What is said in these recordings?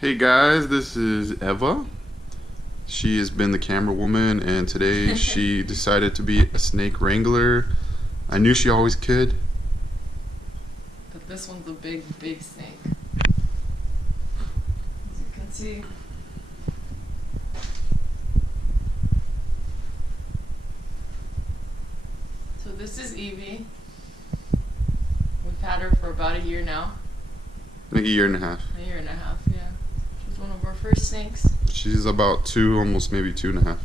Hey guys, this is Eva. She has been the camera woman, and today she decided to be a snake wrangler. I knew she always could. But this one's a big, big snake. As you can see. So this is Evie. We've had her for about a year now. Like a year and a half. A year and a half, yeah. She's one of our first snakes. She's about two, almost maybe 2.5.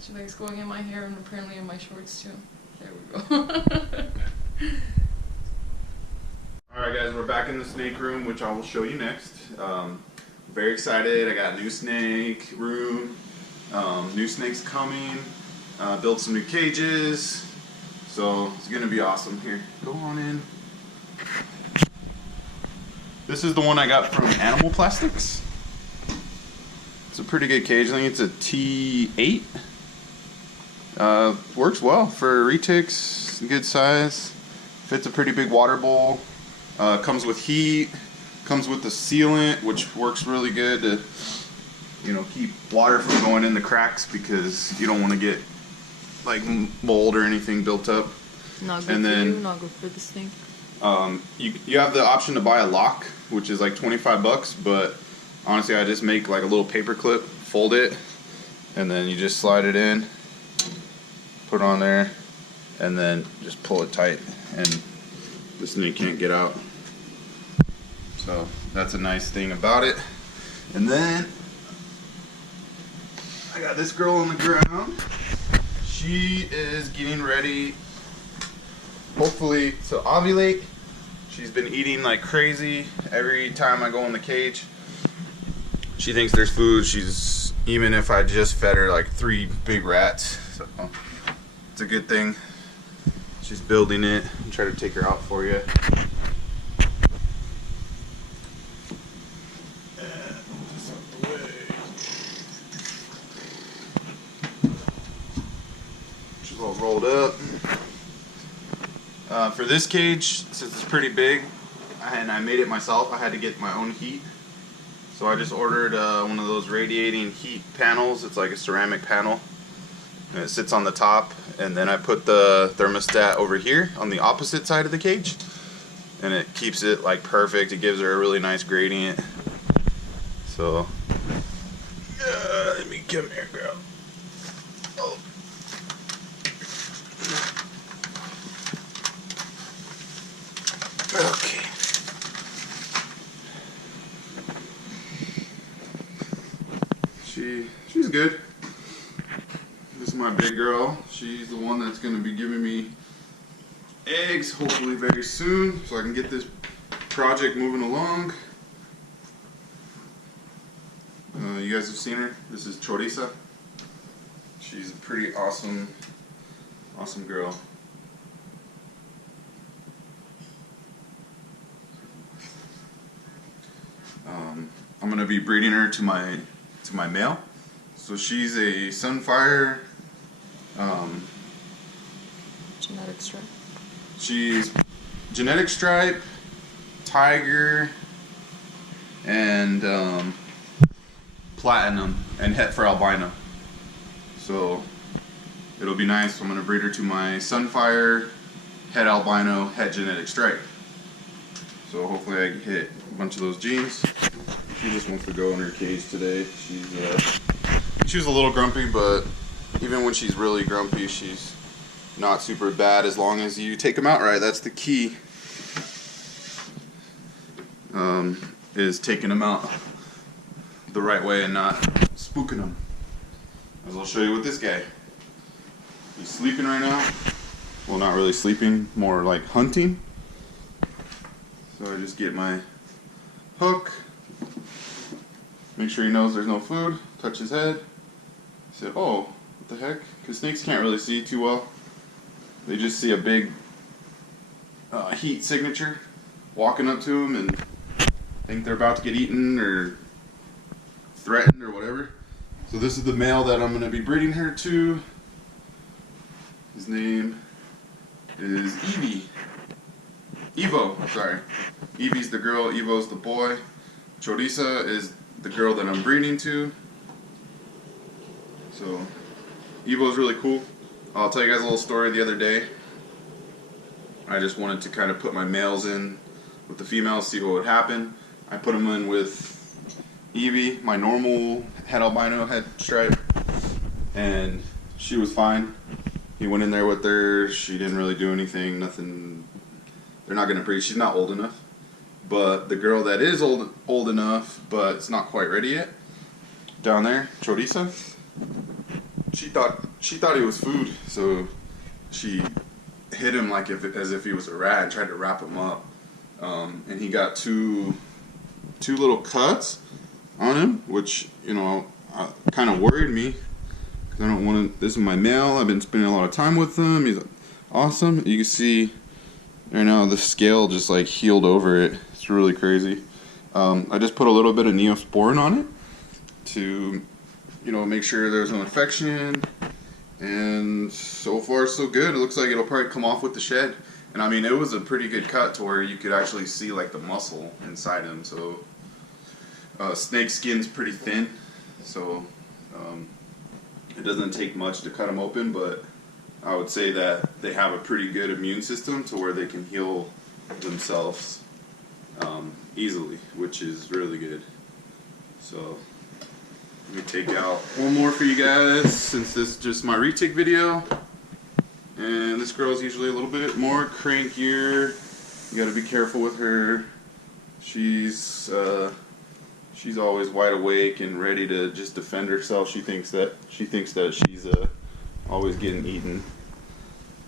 She likes going in my hair and apparently in my shorts too. There we go. Alright guys, we're back in the snake room, which I will show you next. Very excited. I got a new snake room. New snakes coming. Built some new cages. So it's gonna be awesome. Here, go on in. This is the one I got from Animal Plastics. It's a pretty good cage. I think it's a T8. Works well for Retics. Good size. Fits a pretty big water bowl. Comes with heat. Comes with the sealant, which works really good to, keep water from going in the cracks because you don't want to get like mold or anything built up. Not good for you, not good for the snake. You have the option to buy a lock, which is like $25, but honestly I just make like a little paper clip, fold it, and then you just slide it in, put it on there, and then just pull it tight, and the snake can't get out. So that's a nice thing about it. And then I got this girl on the ground. She is getting ready, hopefully, to ovulate. She's been eating like crazy every time I go in the cage. She thinks there's food. Even if I just fed her like 3 big rats. So it's a good thing. She's building it. I'll try to take her out for you. She's all rolled up. For this cage, since it's pretty big, and I made it myself, I had to get my own heat. So I just ordered one of those radiating heat panels. It's like a ceramic panel, and it sits on the top. And then I put the thermostat over here on the opposite side of the cage, and it keeps it like perfect. It gives her a really nice gradient. So, let me come here, girl. Oh. Okay. She's good. This is my big girl. She's the one that's going to be giving me eggs, hopefully very soon, so I can get this project moving along. You guys have seen her. This is Choriza. She's a pretty awesome girl. I'm gonna be breeding her to my male. So she's a Sunfire. Genetic stripe. She's genetic stripe, tiger, and platinum, and het for albino. So it'll be nice. I'm gonna breed her to my Sunfire, het albino, het genetic stripe. So hopefully I can hit a bunch of those genes. She just wants to go in her cage today. She's a little grumpy, but even when she's really grumpy, she's not super bad as long as you take them out right. That's the key. Is taking them out the right way and not spooking them. As I'll show you with this guy. He's sleeping right now. Well, not really sleeping, more like hunting. So I just get my hook. Make sure he knows there's no food. Touch his head. Say, oh, what the heck? Because snakes can't really see too well. They just see a big heat signature walking up to them and think they're about to get eaten or threatened or whatever. So this is the male that I'm going to be breeding her to. His name is Evie. Evo, sorry. Evie's the girl, Evo's the boy. Choriza is the girl that I'm breeding to. So, Evo's really cool. I'll tell you guys a little story the other day. I just wanted to kind of put my males in with the females, see what would happen. I put them in with Evie, my normal head albino head stripe, and she was fine. He went in there with her. She didn't really do anything, nothing. They're not gonna breed. She's not old enough. But the girl that is old enough, but it's not quite ready yet, down there, Choriza, she thought he was food, so she hit him like as if he was a rat and tried to wrap him up, and he got two little cuts on him, which kind of worried me because I don't want to. This is my male. I've been spending a lot of time with him. He's awesome. You can see there now the scale just like healed over it. It's really crazy. I just put a little bit of Neosporin on it to make sure there's no infection, and so far so good. It looks like it'll probably come off with the shed, and I mean it was a pretty good cut to where you could actually see like the muscle inside him. So snake skin's pretty thin, so it doesn't take much to cut them open, but I would say that they have a pretty good immune system to where they can heal themselves easily, which is really good. So let me take out one more for you guys, since this is just my Retic video. And this girl's usually a little bit more crankier. You gotta be careful with her. She's always wide awake and ready to just defend herself. She thinks that she's always getting eaten.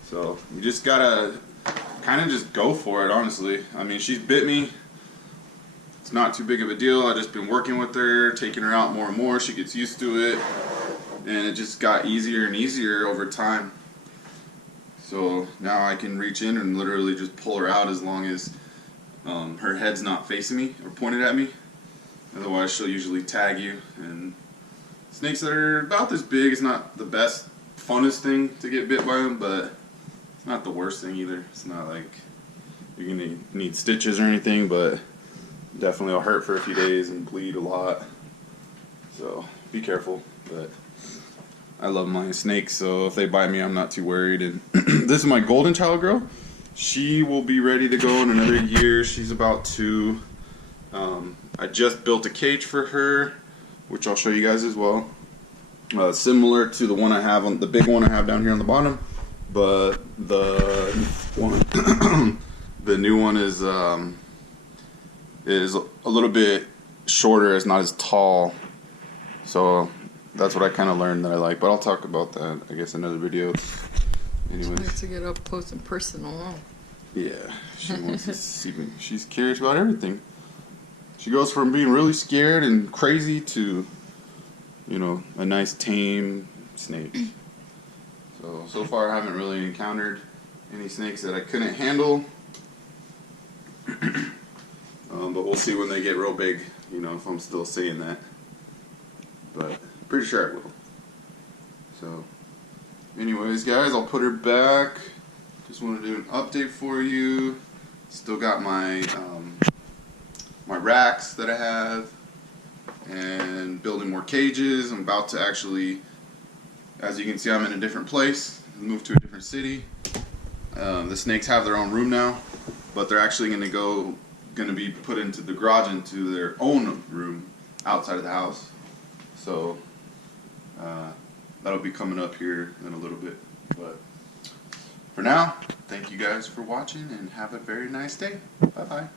So you just gotta kind of just go for it, honestly. I mean, she's bit me. It's not too big of a deal. I've just been working with her, taking her out more and more. She gets used to it, and it just got easier and easier over time. So now I can reach in and literally just pull her out as long as her head's not facing me or pointed at me. Otherwise, she'll usually tag you. And snakes that are about this big is not the best, funnest thing to get bit by them, but it's not the worst thing either. It's not like you're gonna need stitches or anything, but definitely will hurt for a few days and bleed a lot. So be careful. But I love my snakes, so if they bite me, I'm not too worried. And this is my golden child girl. She will be ready to go in another year. She's about 2. I just built a cage for her, which I'll show you guys as well. Similar to the one I have on the big one I have down here on the bottom, but the one, the new one is a little bit shorter. It's not as tall, so that's what I kind of learned that I like. But I'll talk about that, I guess, in another video. Anyways, She likes to get up close and personal. Huh? Yeah, she wants to see me. She's curious about everything. She goes from being really scared and crazy to, a nice tame snake. So far I haven't really encountered any snakes that I couldn't handle. But we'll see when they get real big, if I'm still saying that. But pretty sure I will. So, anyways, guys, I'll put her back. Just want to do an update for you. Still got my my racks that I have, and building more cages. I'm about to actually, as you can see, I'm in a different place. Move to a different city. The snakes have their own room now, but they're actually going to be put into the garage, into their own room outside of the house. So that'll be coming up here in a little bit. But for now, thank you guys for watching and have a very nice day. Bye bye.